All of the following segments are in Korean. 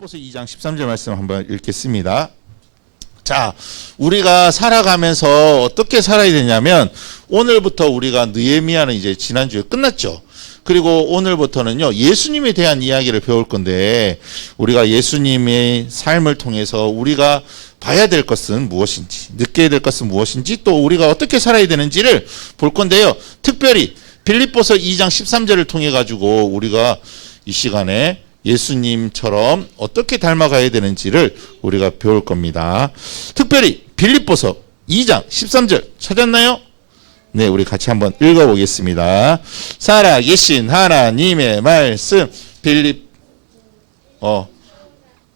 빌립보서 2장 13절 말씀 한번 읽겠습니다. 자, 우리가 살아가면서 어떻게 살아야 되냐면 오늘부터 우리가 느헤미야는 이제 지난주에 끝났죠. 그리고 오늘부터는요 예수님에 대한 이야기를 배울 건데 우리가 예수님의 삶을 통해서 우리가 봐야 될 것은 무엇인지, 느껴야 될 것은 무엇인지, 또 우리가 어떻게 살아야 되는지를 볼 건데요. 특별히 빌립보서 2장 13절을 통해 가지고 우리가 이 시간에 예수님처럼 어떻게 닮아가야 되는지를 우리가 배울 겁니다. 특별히 빌립보서 2장 13절 찾았나요? 네, 우리 같이 한번 읽어보겠습니다. 살아계신 하나님의 말씀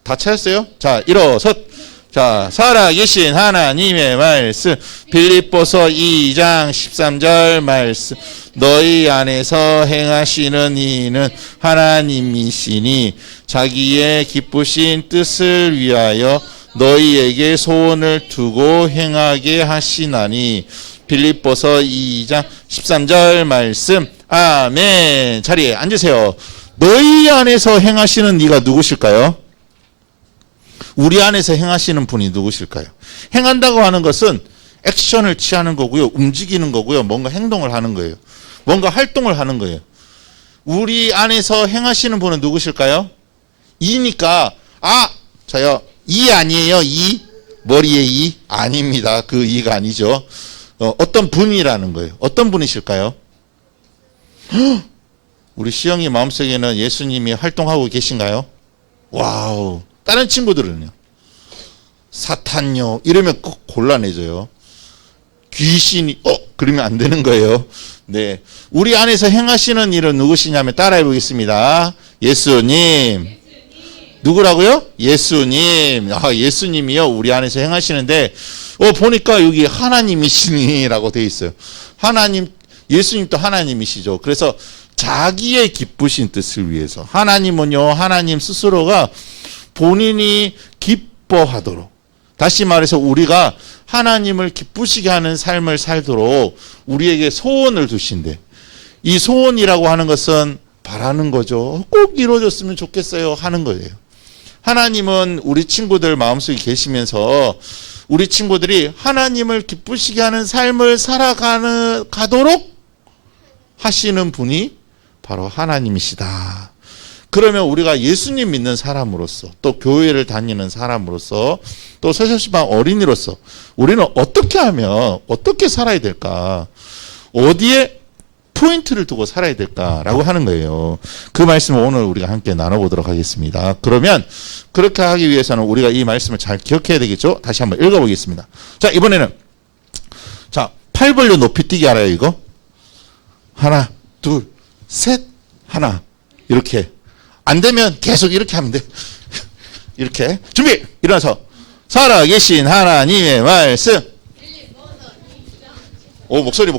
다 찾았어요? 자, 일어섰. 자, 살아계신 하나님의 말씀 빌립보서 2장 13절 말씀 너희 안에서 행하시는 이는 하나님이시니 자기의 기쁘신 뜻을 위하여 너희에게 소원을 두고 행하게 하시나니. 빌립보서 2장 13절 말씀. 아멘. 자리에 앉으세요. 너희 안에서 행하시는 이가 누구실까요? 우리 안에서 행하시는 분이 누구실까요? 행한다고 하는 것은 액션을 취하는 거고요. 움직이는 거고요. 뭔가 행동을 하는 거예요. 뭔가 활동을 하는 거예요. 우리 안에서 행하시는 분은 누구실까요? 이니까 저요. 이 아니에요. 이 머리에 이 아닙니다. 그 이가 아니죠. 어떤 분이라는 거예요. 어떤 분이실까요? 우리 시영이 마음속에는 예수님이 활동하고 계신가요? 와우. 다른 친구들은요? 사탄요. 이러면 꼭 곤란해져요. 귀신이 그러면 안 되는 거예요. 네, 우리 안에서 행하시는 일은 누구시냐면 따라해 보겠습니다. 예수님. 누구라고요? 예수님. 예수님이요. 우리 안에서 행하시는데 보니까 여기 하나님이시니라고 돼 있어요. 하나님, 예수님도 하나님이시죠. 그래서 자기의 기쁘신 뜻을 위해서 하나님은요, 하나님 스스로가 본인이 기뻐하도록, 다시 말해서 우리가 하나님을 기쁘시게 하는 삶을 살도록 우리에게 소원을 두신대. 이 소원이라고 하는 것은 바라는 거죠. 꼭 이루어졌으면 좋겠어요 하는 거예요. 하나님은 우리 친구들 마음속에 계시면서 우리 친구들이 하나님을 기쁘시게 하는 삶을 살아가도록 하시는 분이 바로 하나님이시다. 그러면 우리가 예수님 믿는 사람으로서, 또 교회를 다니는 사람으로서, 또 서울시방 어린이로서 우리는 어떻게 하면 어떻게 살아야 될까? 어디에 포인트를 두고 살아야 될까라고 하는 거예요. 그 말씀을 오늘 우리가 함께 나눠보도록 하겠습니다. 그러면 그렇게 하기 위해서는 우리가 이 말씀을 잘 기억해야 되겠죠? 다시 한번 읽어보겠습니다. 자, 이번에는 팔 벌려 높이 뛰기 알아요, 이거? 하나, 둘, 셋, 하나. 이렇게. 안 되면 계속 이렇게 하면 돼. 이렇게. 준비! 일어나서. 살아계신 하나님의 말씀. 목소리.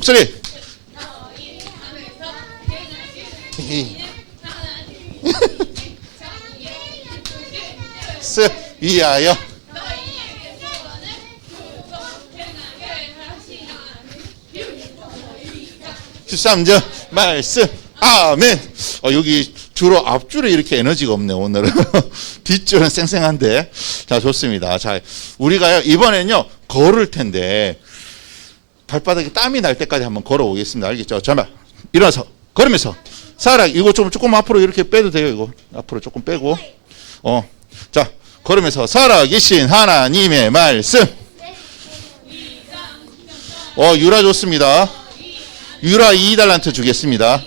위하여 13절 말씀. 아멘. 여기 주로 앞줄에 이렇게 에너지가 없네 오늘은. 뒷줄은 쌩쌩한데. 자, 좋습니다. 자, 우리가요 이번에는요 걸을 텐데 발바닥에 땀이 날 때까지 한번 걸어오겠습니다. 알겠죠? 잠깐 일어나서 걸으면서 이거 조금 앞으로 이렇게 빼도 돼요. 이거 앞으로 조금 빼고 자, 걸으면서 살아계신 하나님의 말씀. 유라 좋습니다. 유라 2달란트 주겠습니다.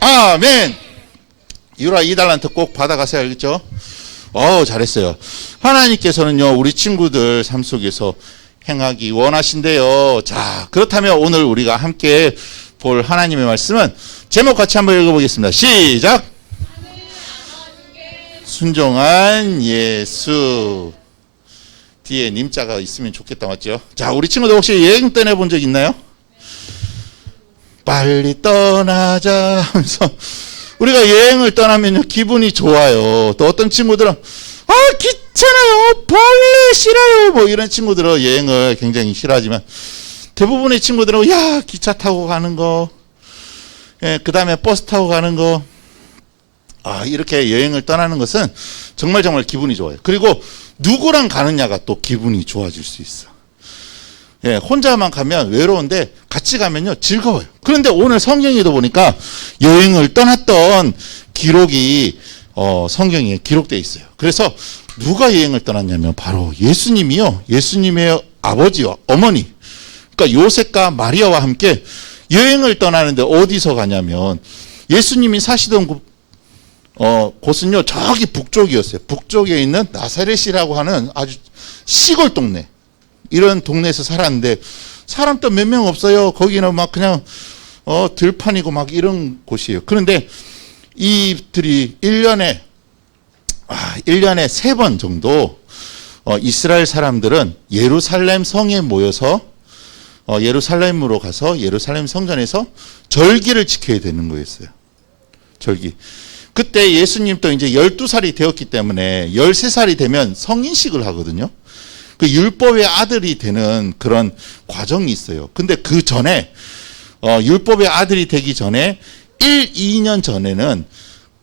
아멘. 유라 2달란트 꼭 받아가세요. 알겠죠? 잘했어요. 하나님께서는요 우리 친구들 삶 속에서 행하기 원하신대요. 자, 그렇다면 오늘 우리가 함께 볼 하나님의 말씀은 제목 같이 한번 읽어보겠습니다. 시작. 순종한 예수. 뒤에 님자가 있으면 좋겠다, 맞죠? 자, 우리 친구들 혹시 여행 떠나본 적 있나요? 빨리 떠나자 하면서 우리가 여행을 떠나면요 기분이 좋아요. 또 어떤 친구들은 귀찮아요. 빨리 싫어요. 뭐 이런 친구들은 여행을 굉장히 싫어하지만 대부분의 친구들은 야, 기차 타고 가는 거, 예, 그 다음에 버스 타고 가는 거, 이렇게 여행을 떠나는 것은 정말 정말 기분이 좋아요. 그리고 누구랑 가느냐가 또 기분이 좋아질 수 있어. 예, 혼자만 가면 외로운데 같이 가면요 즐거워요. 그런데 오늘 성경에도 보니까 여행을 떠났던 기록이 성경에 기록되어 있어요. 그래서 누가 여행을 떠났냐면 바로 예수님이요. 예수님의 아버지와 어머니, 그러니까 요셉과 마리아와 함께 여행을 떠나는데 어디서 가냐면 예수님이 사시던 곳은요 저기 북쪽이었어요. 북쪽에 있는 나사렛이라고 하는 아주 시골 동네, 이런 동네에서 살았는데 사람도 몇 명 없어요. 거기는 막 그냥 들판이고 막 이런 곳이에요. 그런데 이들이 1년에 3번 정도 이스라엘 사람들은 예루살렘 성에 모여서 예루살렘으로 가서 예루살렘 성전에서 절기를 지켜야 되는 거였어요. 절기. 그때 예수님도 이제 12살이 되었기 때문에 13살이 되면 성인식을 하거든요. 그 율법의 아들이 되는 그런 과정이 있어요. 근데 그 전에 율법의 아들이 되기 전에 2년 전에는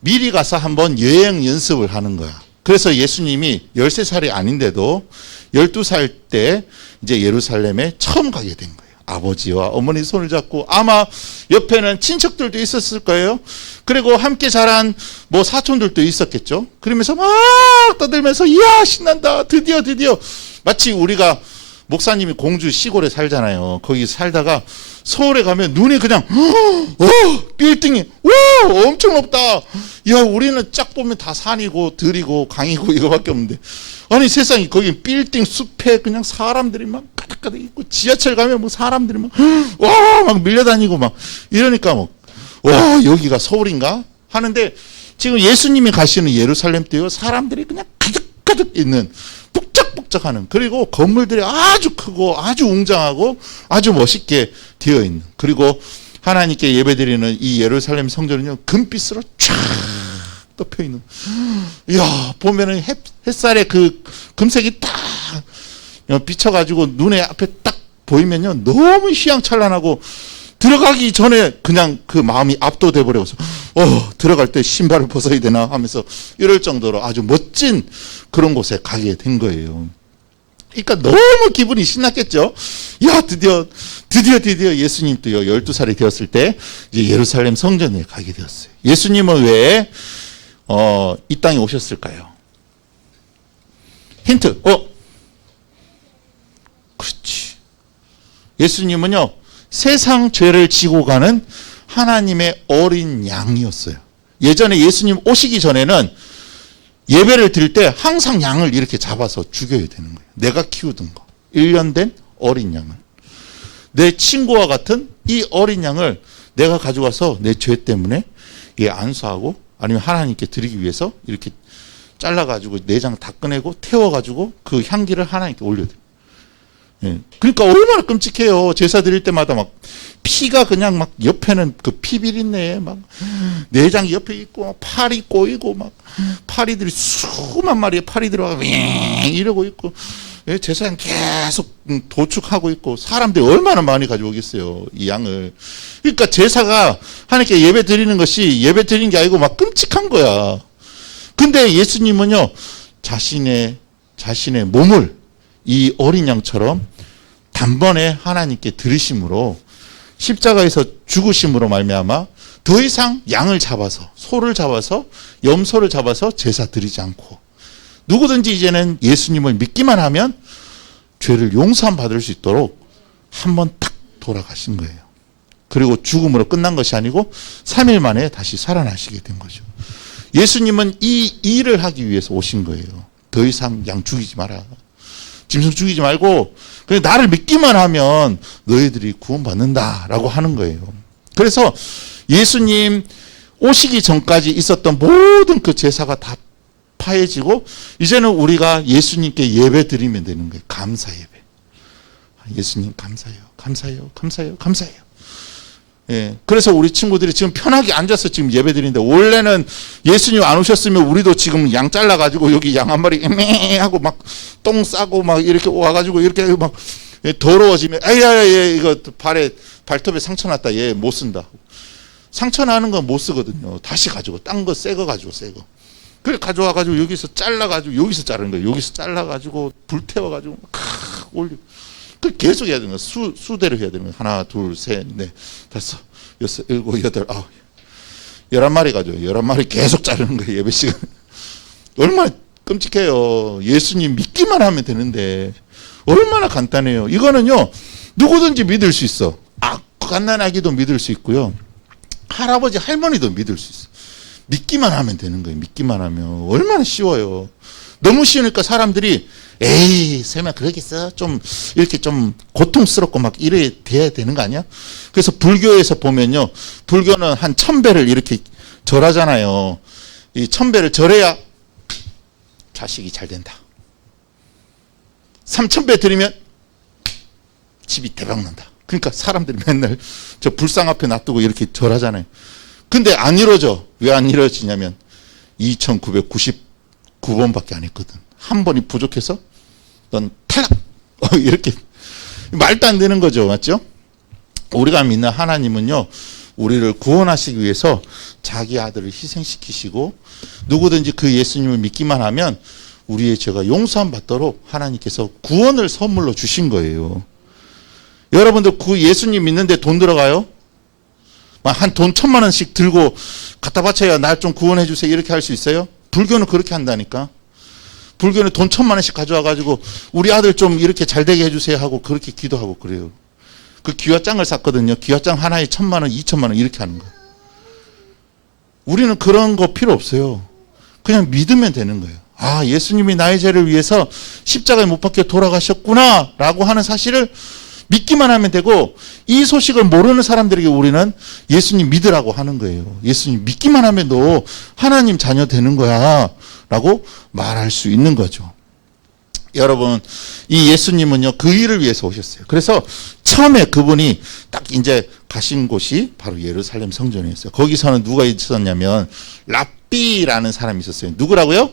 미리 가서 한번 여행 연습을 하는 거야. 그래서 예수님이 13살이 아닌데도 12살 때 이제 예루살렘에 처음 가게 된 거예요. 아버지와 어머니 손을 잡고, 아마 옆에는 친척들도 있었을 거예요. 그리고 함께 자란 뭐 사촌들도 있었겠죠. 그러면서 막 떠들면서 이야 신난다, 드디어 마치 우리가 목사님이 공주 시골에 살잖아요. 거기 살다가 서울에 가면 눈이 그냥 빌딩이 엄청 높다. 야, 우리는 쫙 보면 다 산이고 들이고 강이고 이거밖에 없는데, 아니 세상에 거기 빌딩 숲에 그냥 사람들이 막 가득가득 있고, 지하철 가면 뭐 사람들이 막 밀려다니고 막 이러니까 뭐 여기가 서울인가 하는데, 지금 예수님이 가시는 예루살렘 때요 사람들이 그냥 가득가득 있는, 북적북적하는, 그리고 건물들이 아주 크고 아주 웅장하고 아주 멋있게 되어 있는, 그리고 하나님께 예배드리는 이 예루살렘 성전은요 금빛으로 쫙 덮여 있는, 이야 보면은 햇살에 그 금색이 딱 비쳐가지고 눈에 앞에 딱 보이면요 너무 휘황찬란하고, 들어가기 전에 그냥 그 마음이 압도돼 버려서 들어갈 때 신발을 벗어야 되나 하면서 이럴 정도로 아주 멋진 그런 곳에 가게 된 거예요. 그러니까 너무 기분이 신났겠죠. 야, 드디어 예수님도요 12살이 되었을 때 이제 예루살렘 성전에 가게 되었어요. 예수님은 왜 이 땅에 오셨을까요? 힌트. 그렇지. 예수님은요 세상 죄를 지고 가는 하나님의 어린 양이었어요. 예전에 예수님 오시기 전에는 예배를 드릴 때 항상 양을 이렇게 잡아서 죽여야 되는 거예요. 내가 키우던 거, 1년 된 어린 양을, 내 친구와 같은 이 어린 양을 내가 가져가서 내 죄 때문에 안수하고, 아니면 하나님께 드리기 위해서 이렇게 잘라가지고 내장 다 꺼내고 태워가지고 그 향기를 하나님께 올려드려요. 예. 그러니까 얼마나 끔찍해요. 제사 드릴 때마다 막 피가 그냥 막 옆에는 그 피비린내에 막 내장이 옆에 있고 막 팔이 꼬이고 막 파리들이 수만 마리의 파리들이 막 이러고 있고, 예, 제사장 계속 도축하고 있고, 사람들이 얼마나 많이 가져오겠어요 이 양을. 그러니까 제사가 하나님께 예배 드리는 것이 예배 드리는 게 아니고 막 끔찍한 거야. 근데 예수님은요 자신의 몸을 이 어린 양처럼 단번에 하나님께 드리심으로, 십자가에서 죽으심으로 말미암아 더 이상 양을 잡아서, 소를 잡아서, 염소를 잡아서 제사 드리지 않고, 누구든지 이제는 예수님을 믿기만 하면 죄를 용서함 받을 수 있도록 한번 딱 돌아가신 거예요. 그리고 죽음으로 끝난 것이 아니고 3일 만에 다시 살아나시게 된 거죠. 예수님은 이 일을 하기 위해서 오신 거예요. 더 이상 양 죽이지 마라, 짐승 죽이지 말고 그냥 나를 믿기만 하면 너희들이 구원받는다라고 하는 거예요. 그래서 예수님 오시기 전까지 있었던 모든 그 제사가 다 파해지고, 이제는 우리가 예수님께 예배 드리면 되는 거예요. 감사 예배. 예수님 감사해요. 예. 그래서 우리 친구들이 지금 편하게 앉아서 지금 예배 드리는데, 원래는 예수님 안 오셨으면 우리도 지금 양 잘라가지고 여기 양 한 마리 하고 막 똥 싸고 막 이렇게 와가지고 이렇게 막 더러워지면, 아야, 얘 이거 발톱에 상처 났다. 얘 못 쓴다. 상처 나는 건 못 쓰거든요. 다시 가지고, 딴 거 새 거 가지고, 새 거. 그래 가져와가지고 여기서 잘라가지고, 여기서 자르는 거예요. 여기서 잘라가지고 불태워가지고 올리고. 그 계속 해야 되는 거야. 수대로 해야 되는 거야. 하나, 둘, 셋, 넷, 다섯, 여섯, 일곱, 여덟, 아홉, 11마리 가져요. 11마리 계속 자르는 거예요. 예배 시간. 얼마나 끔찍해요. 예수님 믿기만 하면 되는데 얼마나 간단해요. 이거는요, 누구든지 믿을 수 있어. 갓난 아기도 믿을 수 있고요, 할아버지 할머니도 믿을 수 있어. 믿기만 하면 되는 거예요. 믿기만 하면. 얼마나 쉬워요. 너무 쉬우니까 사람들이 에이 설마 그러겠어? 좀 이렇게 좀 고통스럽고 막 이래 돼야 되는 거 아니야? 그래서 불교에서 보면요, 불교는 한 1000배를 이렇게 절하잖아요. 이 1000배를 절해야 자식이 잘 된다. 3000배 드리면 집이 대박 난다. 그러니까 사람들이 맨날 저 불상 앞에 놔두고 이렇게 절하잖아요. 근데 안 이루어져. 왜 안 이루어지냐면 2999번밖에 안 했거든. 한 번이 부족해서 넌 탈락. 이렇게 말도 안 되는 거죠. 맞죠? 우리가 믿는 하나님은요, 우리를 구원하시기 위해서 자기 아들을 희생시키시고, 누구든지 그 예수님을 믿기만 하면 우리의 죄가 용서함 받도록 하나님께서 구원을 선물로 주신 거예요. 여러분들 그 예수님 믿는데 돈 들어가요? 한 돈 1000만 원씩 들고 갖다 바쳐야 날 좀 구원해 주세요 이렇게 할 수 있어요? 불교는 그렇게 한다니까. 불교는 돈 1000만 원씩 가져와가지고 우리 아들 좀 이렇게 잘 되게 해주세요 하고 그렇게 기도하고 그래요. 그 기와장을 샀거든요. 기와장 하나에 1000만 원, 2000만 원 이렇게 하는 거예요. 우리는 그런 거 필요 없어요. 그냥 믿으면 되는 거예요. 아, 예수님이 나의 죄를 위해서 십자가에 못 박혀 돌아가셨구나 라고 하는 사실을 믿기만 하면 되고, 이 소식을 모르는 사람들에게 우리는 예수님 믿으라고 하는 거예요. 예수님 믿기만 하면 너 하나님 자녀 되는 거야 라고 말할 수 있는 거죠. 여러분, 이 예수님은요, 그 일을 위해서 오셨어요. 그래서 처음에 그분이 딱 이제 가신 곳이 바로 예루살렘 성전이었어요. 거기서는 누가 있었냐면 랍비라는 사람이 있었어요. 누구라고요?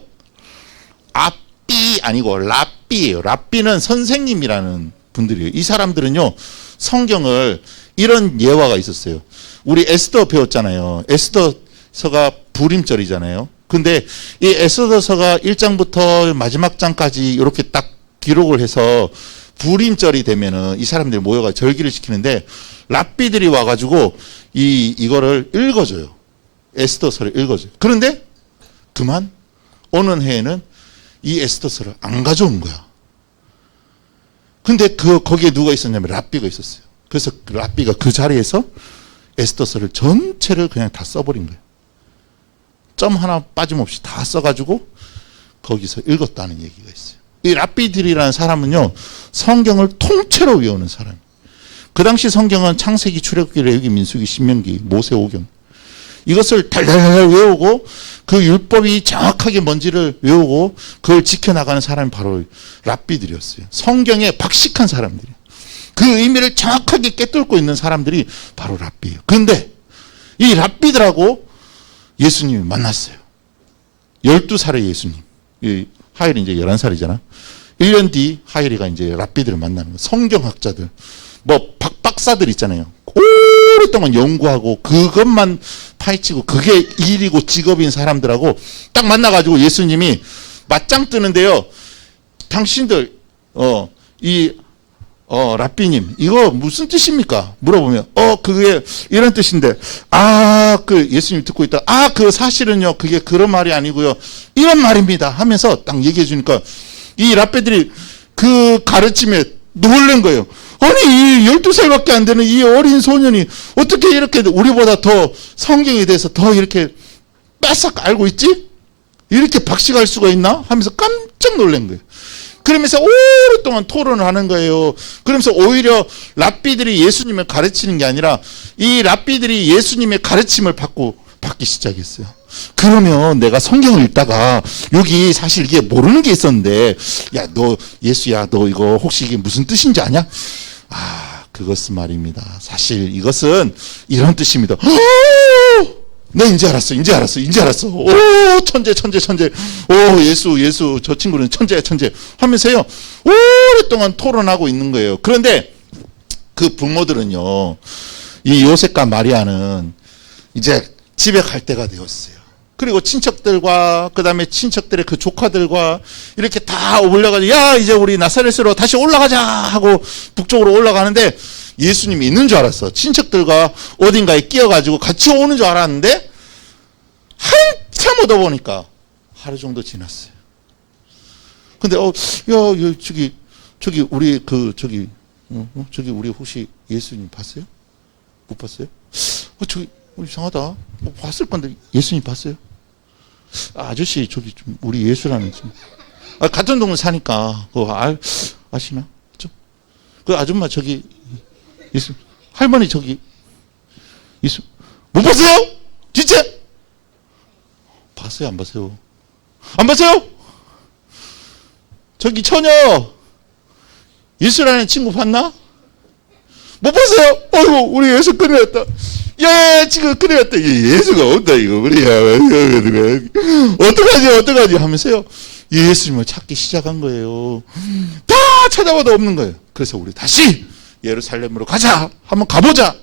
아삐 아니고 랍비예요. 랍비는 선생님이라는 분들이에요. 이 사람들은요, 성경을 이런 예화가 있었어요. 우리 에스더 배웠잖아요. 에스더서가 불임절이잖아요. 근데 이 에스더서가 1장부터 마지막 장까지 이렇게 딱 기록을 해서 불임절이 되면은 이 사람들이 모여가 절기를 지키는데, 랍비들이 와가지고 이거를 읽어줘요. 에스더서를 읽어줘요. 그런데 그만 어느 해에는 이 에스더서를 안 가져온 거야. 근데 거기에 누가 있었냐면 랍비가 있었어요. 그래서 랍비가 그 자리에서 에스더서를 전체를 그냥 다 써버린 거예요. 점 하나 빠짐없이 다 써가지고 거기서 읽었다는 얘기가 있어요. 이 랍비들이라는 사람은요, 성경을 통째로 외우는 사람이에요. 그 당시 성경은 창세기, 출애굽기, 레위기, 민수기, 신명기, 모세오경, 이것을 달달달 외우고 그 율법이 정확하게 뭔지를 외우고 그걸 지켜나가는 사람이 바로 랍비들이었어요. 성경에 박식한 사람들이에요. 그 의미를 정확하게 꿰뚫고 있는 사람들이 바로 랍비예요. 그런데 이 랍비들하고 예수님이 만났어요. 12살의 예수님. 하일이 이제 11살이잖아. 1년 뒤 하일이가 이제 랍비들을 만나는 거예요. 성경학자들. 박사들 있잖아요. 오랫동안 연구하고 그것만 파헤치고 그게 일이고 직업인 사람들하고 딱 만나가지고 예수님이 맞짱 뜨는데요. 당신들, 랍비님, 이거 무슨 뜻입니까? 물어보면, 그게 이런 뜻인데, 그 예수님 듣고 있다. 그 사실은요, 그게 그런 말이 아니고요, 이런 말입니다. 하면서 딱 얘기해 주니까 이 랍비들이 그 가르침에 놀란 거예요. 아니, 이 12살밖에 안 되는 이 어린 소년이 어떻게 이렇게 우리보다 더 성경에 대해서 더 이렇게 빠삭 알고 있지? 이렇게 박식할 수가 있나? 하면서 깜짝 놀란 거예요. 그러면서 오랫동안 토론을 하는 거예요. 그러면서 오히려 랍비들이 예수님을 가르치는 게 아니라 이 랍비들이 예수님의 가르침을 받기 시작했어요. 그러면 내가 성경을 읽다가 여기 사실 이게 모르는 게 있었는데, 야, 너 예수야, 너 이거 혹시 이게 무슨 뜻인지 아냐? 그것은 말입니다. 사실 이것은 이런 뜻입니다. 나 이제 알았어. 오, 천재. 오, 예수. 저 친구는 천재야. 하면서요, 오랫동안 토론하고 있는 거예요. 그런데 그 부모들은요, 이 요셉과 마리아는 이제 집에 갈 때가 되었어요. 그리고 친척들과 그다음에 친척들의 그 조카들과 이렇게 다 올려가지고 야 이제 우리 나사렛으로 다시 올라가자 하고 북쪽으로 올라가는데 예수님이 있는 줄 알았어. 친척들과 어딘가에 끼어가지고 같이 오는 줄 알았는데 한참 오다 보니까 하루 정도 지났어요. 근데 저기 우리 저기 우리 혹시 예수님 봤어요? 못 봤어요? 저기 이상하다. 봤을 건데 예수님 봤어요? 아저씨 저기 좀 우리 예수라는 좀 같은 동네 사니까 그거 아시나? 그 아줌마 저기 예수 할머니 저기 예수 못 봤어요? 진짜? 봤어요? 안 봤어요? 안 봤어요? 저기 처녀 예수라는 친구 봤나? 못 봤어요? 어이구 우리 예수 큰일 났다. 야 지금 큰일 났다. 예수가 온다 이거 우리야. 어떡하지 하면서요. 예수님을 찾기 시작한 거예요. 다 찾아봐도 없는 거예요. 그래서 우리 다시 예루살렘으로 가자. 한번 가보자.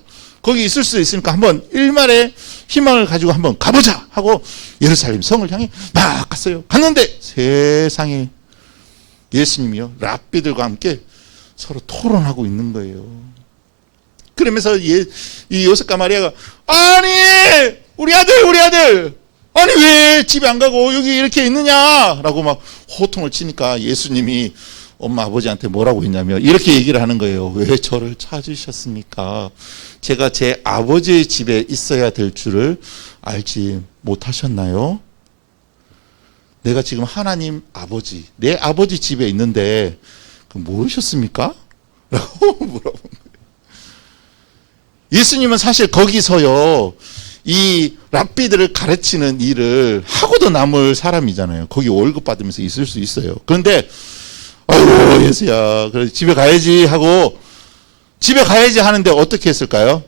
거기 있을 수 있으니까 한번 일말의 희망을 가지고 한번 가보자 하고 예루살렘 성을 향해 막 갔어요. 갔는데 세상에 예수님이요 랍비들과 함께 서로 토론하고 있는 거예요. 그러면서 이 요셉과 마리아가 아니 우리 아들 아니 왜 집에 안 가고 여기 이렇게 있느냐라고 막 호통을 치니까 예수님이 엄마 아버지한테 뭐라고 했냐면 이렇게 얘기를 하는 거예요. 왜 저를 찾으셨습니까? 제가 제 아버지의 집에 있어야 될 줄을 알지 못하셨나요? 내가 지금 하나님 아버지 내 아버지 집에 있는데 모르셨습니까? 라고 물어본 거예요. 예수님은 사실 거기서요 이 랍비들을 가르치는 일을 하고도 남을 사람이잖아요. 거기 월급 받으면서 있을 수 있어요. 그런데 아이고 예수야 그래 집에 가야지 하고 집에 가야지 하는데 어떻게 했을까요?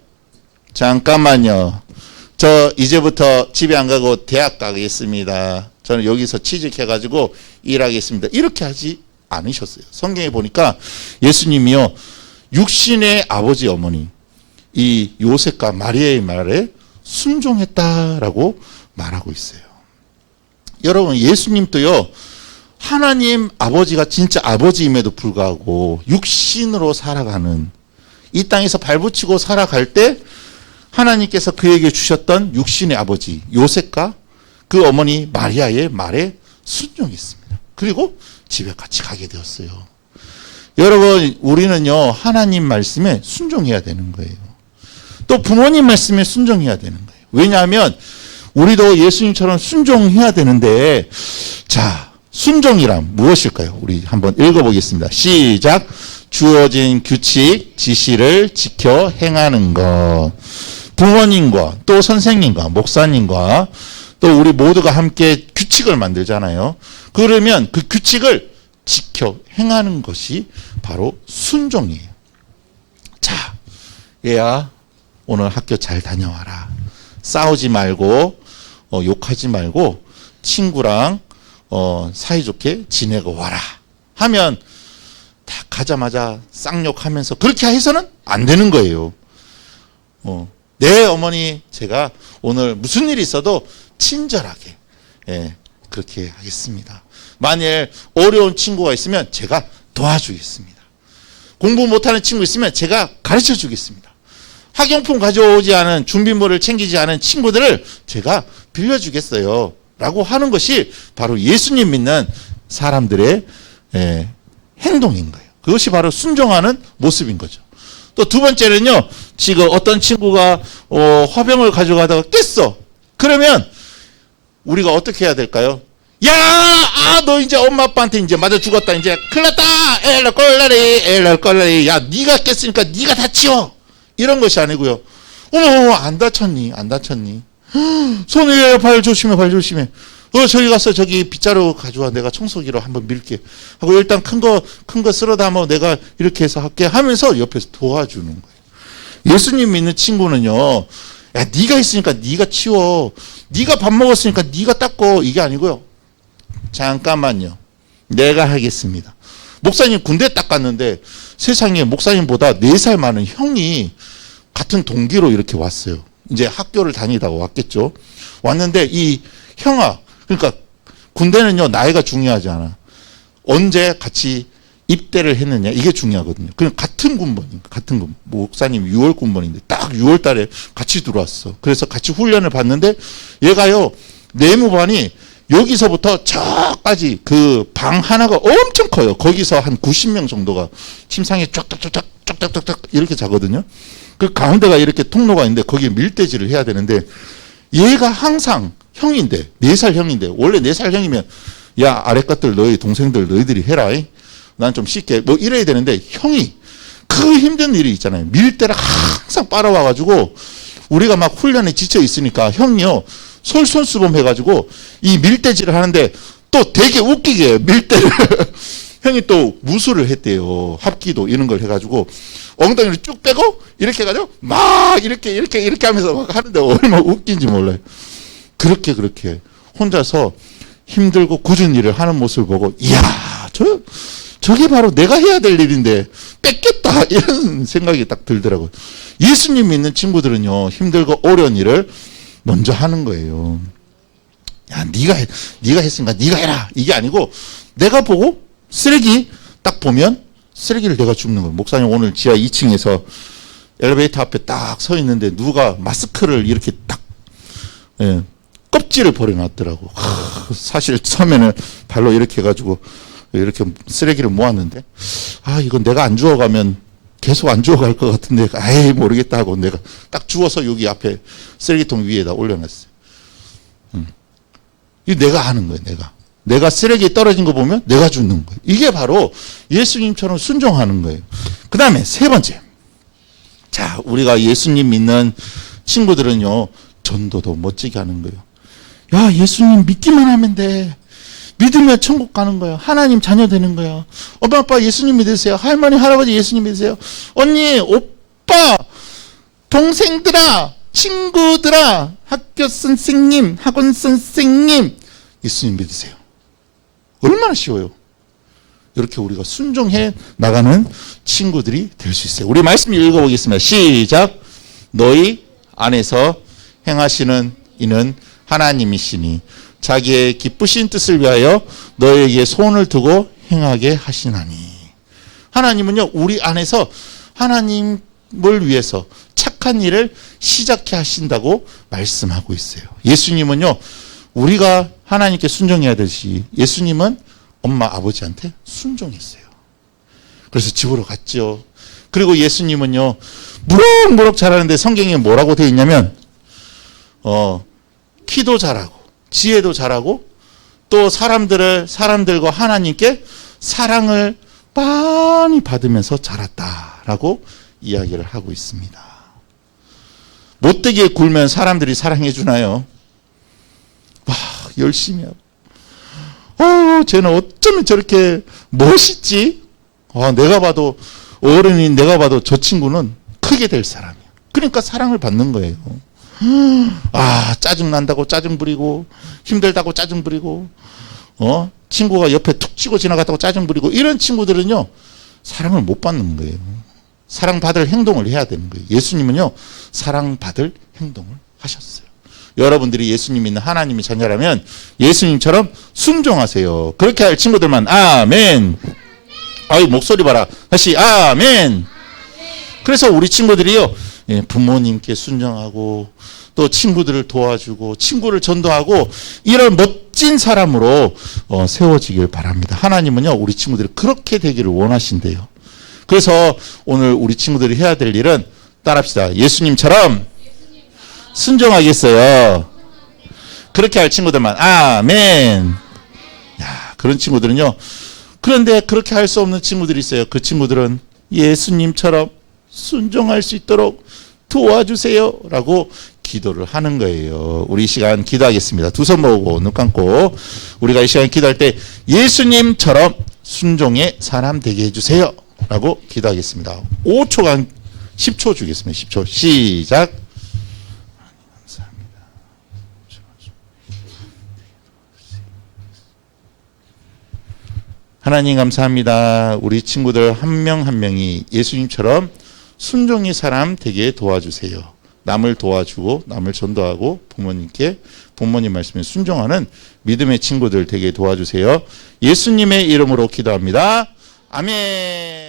잠깐만요. 저 이제부터 집에 안 가고 대학 가겠습니다. 저는 여기서 취직해가지고 일하겠습니다. 이렇게 하지 않으셨어요. 성경에 보니까 예수님이요 육신의 아버지 어머니 이 요셉과 마리아의 말에 순종했다라고 말하고 있어요. 여러분 예수님도요 하나님 아버지가 진짜 아버지임에도 불구하고 육신으로 살아가는 이 땅에서 발붙이고 살아갈 때 하나님께서 그에게 주셨던 육신의 아버지 요셉과 그 어머니 마리아의 말에 순종했습니다. 그리고 집에 같이 가게 되었어요. 여러분 우리는요 하나님 말씀에 순종해야 되는 거예요. 또 부모님 말씀에 순종해야 되는 거예요. 왜냐하면 우리도 예수님처럼 순종해야 되는데 자 순종이란 무엇일까요? 우리 한번 읽어보겠습니다. 시작. 주어진 규칙, 지시를 지켜 행하는 것. 부모님과 또 선생님과 목사님과 또 우리 모두가 함께 규칙을 만들잖아요. 그러면 그 규칙을 지켜 행하는 것이 바로 순종이에요. 자, 얘야 오늘 학교 잘 다녀와라. 싸우지 말고 욕하지 말고 친구랑 사이좋게 지내고 와라 하면 다 가자마자 쌍욕하면서 그렇게 해서는 안 되는 거예요. 네 어머니 제가 오늘 무슨 일이 있어도 친절하게 그렇게 하겠습니다. 만일 어려운 친구가 있으면 제가 도와주겠습니다. 공부 못하는 친구 있으면 제가 가르쳐 주겠습니다. 학용품 가져오지 않은 준비물을 챙기지 않은 친구들을 제가 빌려주겠어요. 라고 하는 것이 바로 예수님 믿는 사람들의 행동인 거예요. 그것이 바로 순종하는 모습인 거죠. 또 두 번째는요. 지금 어떤 친구가 화병을 가져가다가 깼어. 그러면 우리가 어떻게 해야 될까요? 야, 너 이제 엄마 아빠한테 이제 맞아 죽었다. 이제 큰일 났다. 엘라 꼴라리. 야, 네가 깼으니까 네가 다 치워. 이런 것이 아니고요. 어머, 안 다쳤니? 손에 발 조심해. 저기 가서 저기 빗자루 가져와. 내가 청소기로 한번 밀게. 하고 일단 큰 거 쓸어 담아. 내가 이렇게 해서 할게. 하면서 옆에서 도와주는 거예요. 예수님 믿는 친구는요, 야, 네가 했으니까 네가 치워. 네가 밥 먹었으니까 네가 닦고. 이게 아니고요. 잠깐만요. 내가 하겠습니다. 목사님 군대 딱 갔는데 세상에 목사님보다 4살 많은 형이 같은 동기로 이렇게 왔어요. 이제 학교를 다니다가 왔겠죠. 왔는데 이 형아, 그러니까 군대는요, 나이가 중요하지 않아. 언제 같이 입대를 했느냐, 이게 중요하거든요. 그냥 같은 군번입니다. 같은 군. 목사님 6월 군번인데 딱 6월 달에 같이 들어왔어. 그래서 같이 훈련을 받는데 얘가요, 내무반이 여기서부터 저까지 그 방 하나가 엄청 커요. 거기서 한 90명 정도가 침상에 쫙쫙쫙쫙 이렇게 자거든요. 그 가운데가 이렇게 통로가 있는데 거기에 밀대질을 해야 되는데 얘가 항상 형인데, 4살 형인데, 원래 4살 형이면 야, 아래 것들 너희 동생들 너희들이 해라. 난 좀 쉽게 뭐 이래야 되는데 형이 그 힘든 일이 있잖아요. 밀대를 항상 빨아와가지고 우리가 막 훈련에 지쳐 있으니까 형이요, 솔선수범 해가지고 이 밀대질을 하는데 또 되게 웃기게 해요, 밀대를. 형이 또 무술을 했대요. 합기도 이런 걸 해가지고 엉덩이를 쭉 빼고 이렇게 해가지고 막 이렇게 하면서 막 하는데 얼마나 웃긴지 몰라요. 그렇게 혼자서 힘들고 굳은 일을 하는 모습을 보고, 이야, 저게 바로 내가 해야 될 일인데 뺏겼다, 이런 생각이 딱 들더라고요. 예수님 믿는 친구들은요, 힘들고 어려운 일을 먼저 하는 거예요. 야, 네가 했으니까 네가 해라, 이게 아니고 내가 보고 쓰레기 딱 보면 쓰레기를 내가 줍는 거예요. 목사님 오늘 지하 2층에서 엘리베이터 앞에 딱 서 있는데 누가 마스크를 이렇게 딱, 예, 껍질을 버려놨더라고. 사실 처음에는 발로 이렇게 해가지고 이렇게 쓰레기를 모았는데, 이건 내가 안 주워가면 계속 안 주워갈 것 같은데, 모르겠다 하고 내가 딱 주워서 여기 앞에 쓰레기통 위에다 올려놨어요. 이거 내가 하는 거예요, 내가 쓰레기에 떨어진 거 보면 내가 줍는 거예요. 이게 바로 예수님처럼 순종하는 거예요. 그 다음에 3번째. 자, 우리가 예수님 믿는 친구들은요, 전도도 멋지게 하는 거예요. 야, 예수님 믿기만 하면 돼. 믿으면 천국 가는 거야. 하나님 자녀 되는 거야. 엄마, 아빠 예수님 믿으세요. 할머니, 할아버지 예수님 믿으세요. 언니, 오빠, 동생들아, 친구들아, 학교 선생님, 학원 선생님, 예수님 믿으세요. 얼마나 쉬워요. 이렇게 우리가 순종해 나가는 친구들이 될 수 있어요. 우리 말씀 읽어보겠습니다. 시작. 너희 안에서 행하시는 이는 하나님이시니 자기의 기쁘신 뜻을 위하여 너에게 소원을 두고 행하게 하시나니. 하나님은요, 우리 안에서 하나님을 위해서 착한 일을 시작해 하신다고 말씀하고 있어요. 예수님은요, 우리가 하나님께 순종해야 되듯이 예수님은 엄마 아버지한테 순종했어요. 그래서 집으로 갔죠. 그리고 예수님은요, 무럭무럭 자라는데 성경에 뭐라고 되어 있냐면, 키도 잘하고 지혜도 잘하고 또 사람들과 하나님께 사랑을 많이 받으면서 자랐다라고 이야기를 하고 있습니다. 못되게 굴면 사람들이 사랑해 주나요? 열심히 하고, 쟤는 어쩌면 저렇게 멋있지? 내가 봐도, 어른인 내가 봐도 저 친구는 크게 될 사람이야. 그러니까 사랑을 받는 거예요. 짜증난다고 짜증 부리고, 힘들다고 짜증 부리고, 친구가 옆에 툭 치고 지나갔다고 짜증 부리고, 이런 친구들은요, 사랑을 못 받는 거예요. 사랑받을 행동을 해야 되는 거예요. 예수님은요, 사랑받을 행동을 하셨어요. 여러분들이 예수님 믿는 하나님이 자녀라면 예수님처럼 순종하세요. 그렇게 할 친구들만 아멘. 목소리 봐라. 다시 아멘. 그래서 우리 친구들이요, 부모님께 순종하고 또 친구들을 도와주고 친구를 전도하고 이런 멋진 사람으로 세워지길 바랍니다. 하나님은요, 우리 친구들이 그렇게 되기를 원하신대요. 그래서 오늘 우리 친구들이 해야 될 일은 따라합시다. 예수님처럼 순종하겠어요. 그렇게 할 친구들만 아멘. 그런 친구들은요, 그런데 그렇게 할 수 없는 친구들이 있어요. 그 친구들은 예수님처럼 순종할 수 있도록 도와주세요 라고 기도를 하는 거예요. 우리 이 시간 기도하겠습니다. 두 손 모으고 눈 감고 우리가 이 시간 기도할 때 예수님처럼 순종의 사람 되게 해주세요 라고 기도하겠습니다. 5초간 10초 주겠습니다. 10초 시작. 하나님 감사합니다. 우리 친구들 한 명 한 명이 예수님처럼 순종의 사람 되게 도와주세요. 남을 도와주고 남을 전도하고 부모님 말씀에 순종하는 믿음의 친구들 되게 도와주세요. 예수님의 이름으로 기도합니다. 아멘.